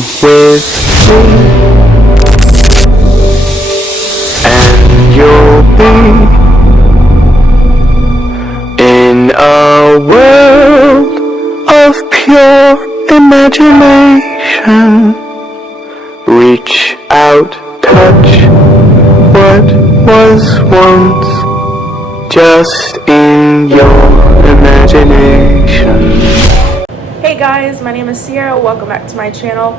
with me, and you'll be in a world of pure imagination. Reach out, touch what was once just in your imagination. Hey guys, my name is Ciara. Welcome back to my channel.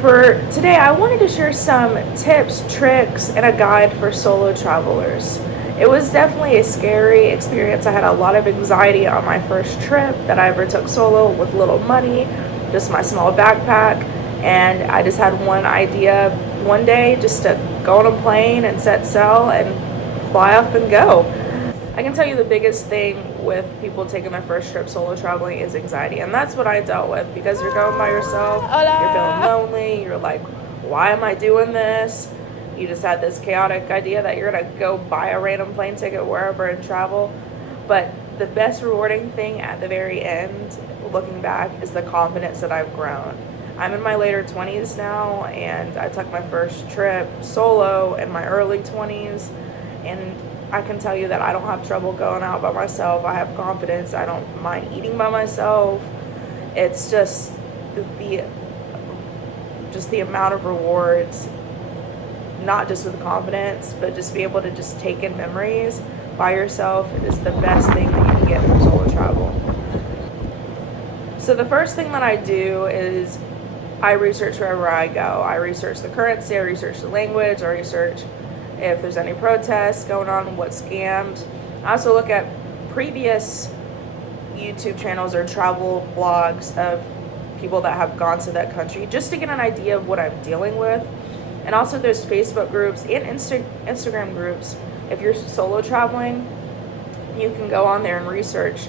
For today, I wanted to share some tips, tricks, and a guide for solo travelers. It was definitely a scary experience. I had a lot of anxiety on my first trip that I ever took solo with little money, just my small backpack, and I just had one idea one day just to go on a plane and set sail and fly off and go. I can tell you the biggest thing with people taking my first trip solo traveling is anxiety, and that's what I dealt with because you're going by yourself, you're feeling lonely, you're like, why am I doing this? You just had this chaotic idea that you're gonna go buy a random plane ticket wherever and travel. But the best rewarding thing at the very end, looking back, is the confidence that I've grown. I'm in my later 20s now, and I took my first trip solo in my early 20s, and I can tell you that I don't have trouble going out by myself. I have confidence. I don't mind eating by myself. It's just the amount of rewards, not just with confidence, but just be able to just take in memories by yourself is the best thing that you can get from solo travel. So the first thing that I do is I research wherever I go. I research the currency, I research the language, I research if there's any protests going on, what scams. I also look at previous YouTube channels or travel blogs of people that have gone to that country just to get an idea of what I'm dealing with. And also there's Facebook groups and Instagram groups. If you're solo traveling, you can go on there and research,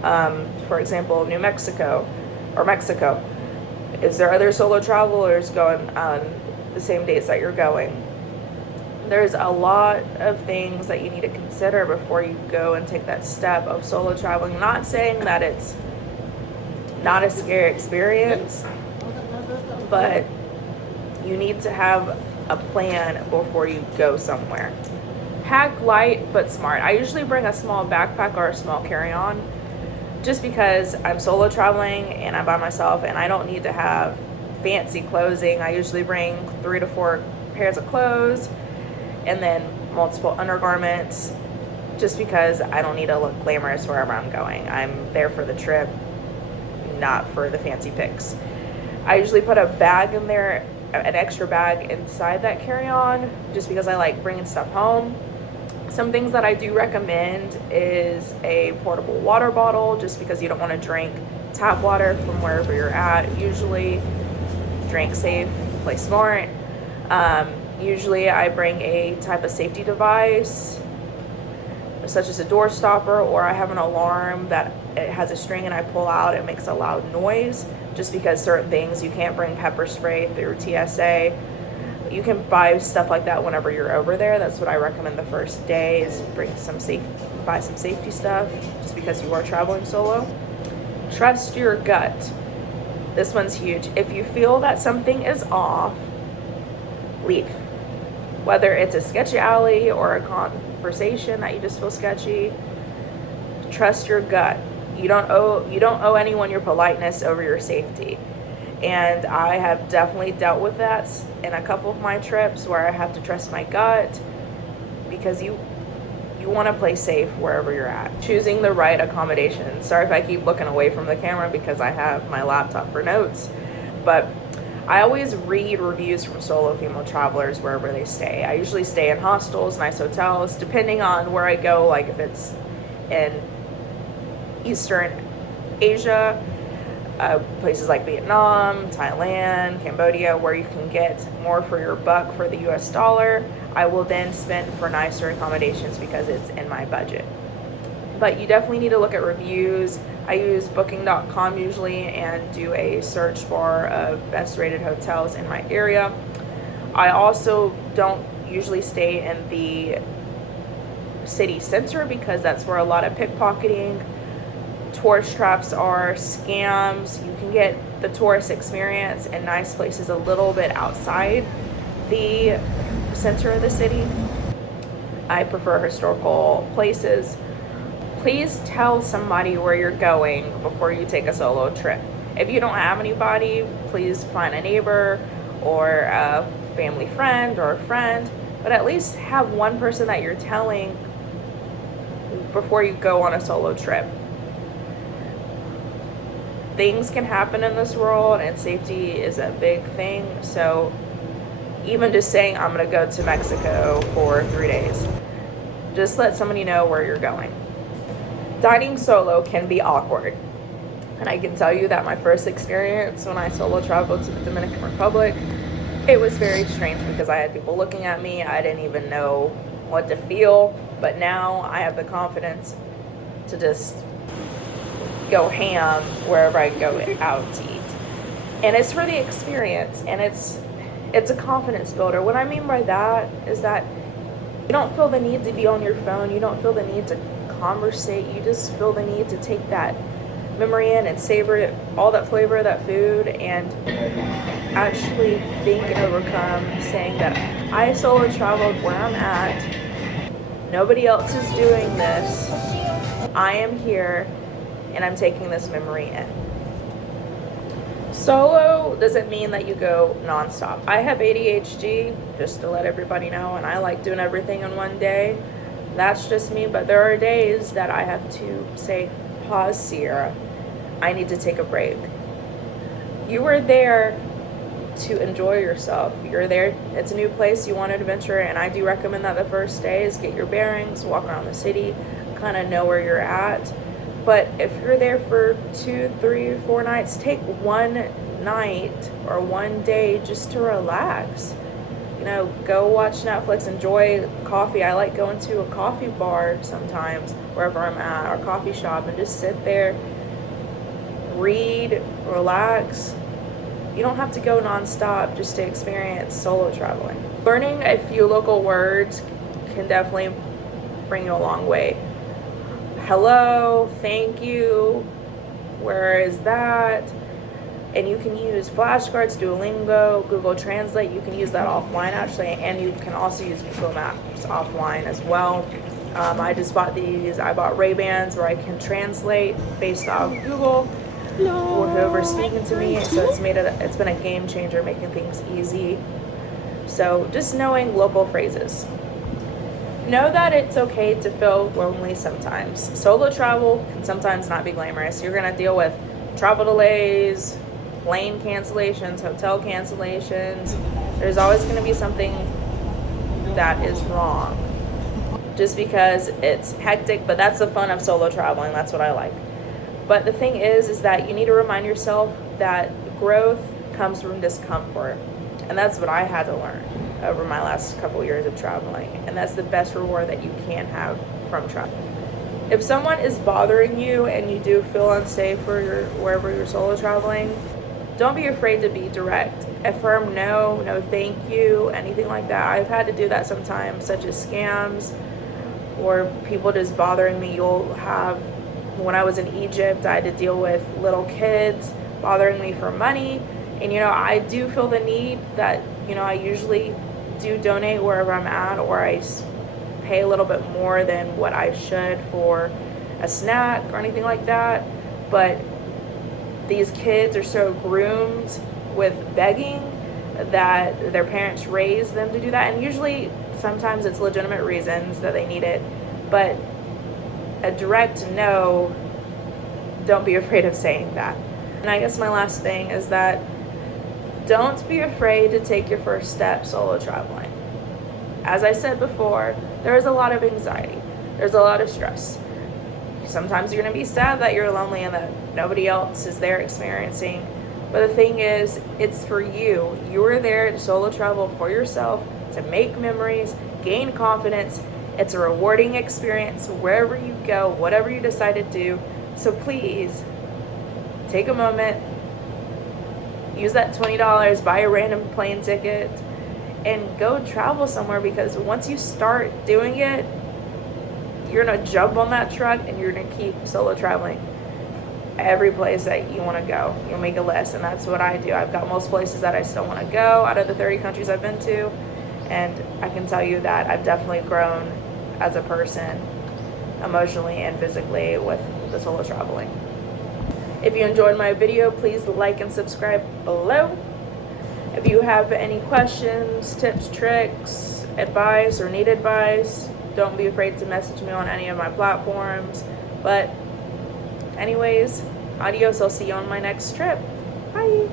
for example, New Mexico or Mexico. Is there other solo travelers going on the same dates that you're going? There's a lot of things that you need to consider before you go and take that step of solo traveling. Not saying that it's not a scary experience, but you need to have a plan before you go somewhere. Pack light but smart. I usually bring a small backpack or a small carry-on just because I'm solo traveling and I'm by myself and I don't need to have fancy clothing. I usually bring 3 to 4 pairs of clothes and then multiple undergarments just because I don't need to look glamorous wherever I'm going. I'm there for the trip, not for the fancy pics. I usually put a bag in there, an extra bag inside that carry-on just because I like bringing stuff home. Some things that I do recommend is a portable water bottle just because you don't want to drink tap water from wherever you're at. Usually drink safe, play smart. Usually I bring a type of safety device such as a door stopper, or I have an alarm that it has a string and I pull out, it makes a loud noise just because certain things you can't bring pepper spray through TSA. You can buy stuff like that whenever you're over there. That's what I recommend the first day is buy some safety stuff just because you are traveling solo. Trust your gut. This one's huge. If you feel that something is off, leave. Whether it's a sketchy alley or a conversation that you just feel sketchy, trust your gut. You don't owe anyone your politeness over your safety. And I have definitely dealt with that in a couple of my trips where I have to trust my gut because you want to play safe wherever you're at. Choosing the right accommodation. Sorry if I keep looking away from the camera because I have my laptop for notes, but I always read reviews from solo female travelers wherever they stay. I usually stay in hostels, nice hotels, depending on where I go, like if it's in Eastern Asia, places like Vietnam, Thailand, Cambodia, where you can get more for your buck for the US dollar. I will then spend for nicer accommodations because it's in my budget. But you definitely need to look at reviews. I use booking.com usually and do a search bar of best rated hotels in my area. I also don't usually stay in the city center because that's where a lot of pickpocketing tourist traps are, scams. You can get the tourist experience in nice places a little bit outside the center of the city. I prefer historical places. Please tell somebody where you're going before you take a solo trip. If you don't have anybody, please find a neighbor or a family friend or a friend, but at least have one person that you're telling before you go on a solo trip. Things can happen in this world, and safety is a big thing. So even just saying I'm gonna go to Mexico for 3 days, just let somebody know where you're going. Dining solo can be awkward, and I can tell you that my first experience when I solo traveled to the Dominican Republic, it was very strange because I had people looking at me. I didn't even know what to feel, but now I have the confidence to just go ham wherever I go out to eat. And it's for the experience, and it's a confidence builder. What I mean by that is that you don't feel the need to be on your phone. You don't feel the need to conversate. You just feel the need to take that memory in and savor all that flavor of that food, and actually think and overcome saying that I solo traveled where I'm at. Nobody else is doing this. I am here, and I'm taking this memory in. Solo doesn't mean that you go nonstop. I have ADHD, just to let everybody know, and I like doing everything in one day. That's just me, but there are days that I have to say, pause, Ciara. I need to take a break. You were there to enjoy yourself. You're there, it's a new place, you want an adventure, and I do recommend that the first day is get your bearings, walk around the city, kind of know where you're at. But if you're there for 2, 3, 4 nights, take one night or one day just to relax. You know, go watch Netflix, enjoy coffee. I like going to a coffee bar sometimes, wherever I'm at, or coffee shop, and just sit there, read, relax. You don't have to go nonstop just to experience solo traveling. Learning a few local words can definitely bring you a long way. Hello, thank you, where is that? And you can use flashcards, Duolingo, Google Translate. You can use that offline actually, and you can also use Google Maps offline as well. I just bought these. I bought Ray-Bans where I can translate based off Google or whoever's speaking to me. So it's been a game changer, making things easy. So just knowing local phrases. Know that it's okay to feel lonely sometimes. Solo travel can sometimes not be glamorous. You're gonna deal with travel delays, plane cancellations, hotel cancellations. There's always gonna be something that is wrong. Just because it's hectic, but that's the fun of solo traveling. That's what I like. But the thing is that you need to remind yourself that growth comes from discomfort. And that's what I had to learn over my last couple years of traveling. And that's the best reward that you can have from travel. If someone is bothering you and you do feel unsafe wherever you're solo traveling, don't be afraid to be direct. A firm no, no thank you, anything like that. I've had to do that sometimes, such as scams or people just bothering me. When I was in Egypt, I had to deal with little kids bothering me for money. And, I do feel the need that, I usually do donate wherever I'm at, or I pay a little bit more than what I should for a snack or anything like that. But these kids are so groomed with begging that their parents raise them to do that. And usually, sometimes it's legitimate reasons that they need it. But a direct no, don't be afraid of saying that. And I guess my last thing is that don't be afraid to take your first step solo traveling. As I said before, there is a lot of anxiety. There's a lot of stress. Sometimes you're going to be sad that you're lonely and that nobody else is there experiencing. But the thing is, it's for you. You are there to solo travel for yourself, to make memories, gain confidence. It's a rewarding experience wherever you go, whatever you decide to do. So please, take a moment, use that $20, buy a random plane ticket, and go travel somewhere, because once you start doing it, you're gonna jump on that truck and you're gonna keep solo traveling every place that you want to go. You'll make a list, and that's what I do. I've got most places that I still want to go out of the 30 countries I've been to, and I can tell you that I've definitely grown as a person, emotionally and physically, with the solo traveling. If you enjoyed my video, please like and subscribe below. If you have any questions, tips, tricks, advice, or need advice, don't be afraid to message me on any of my platforms. But anyways, adios. I'll see you on my next trip. Bye.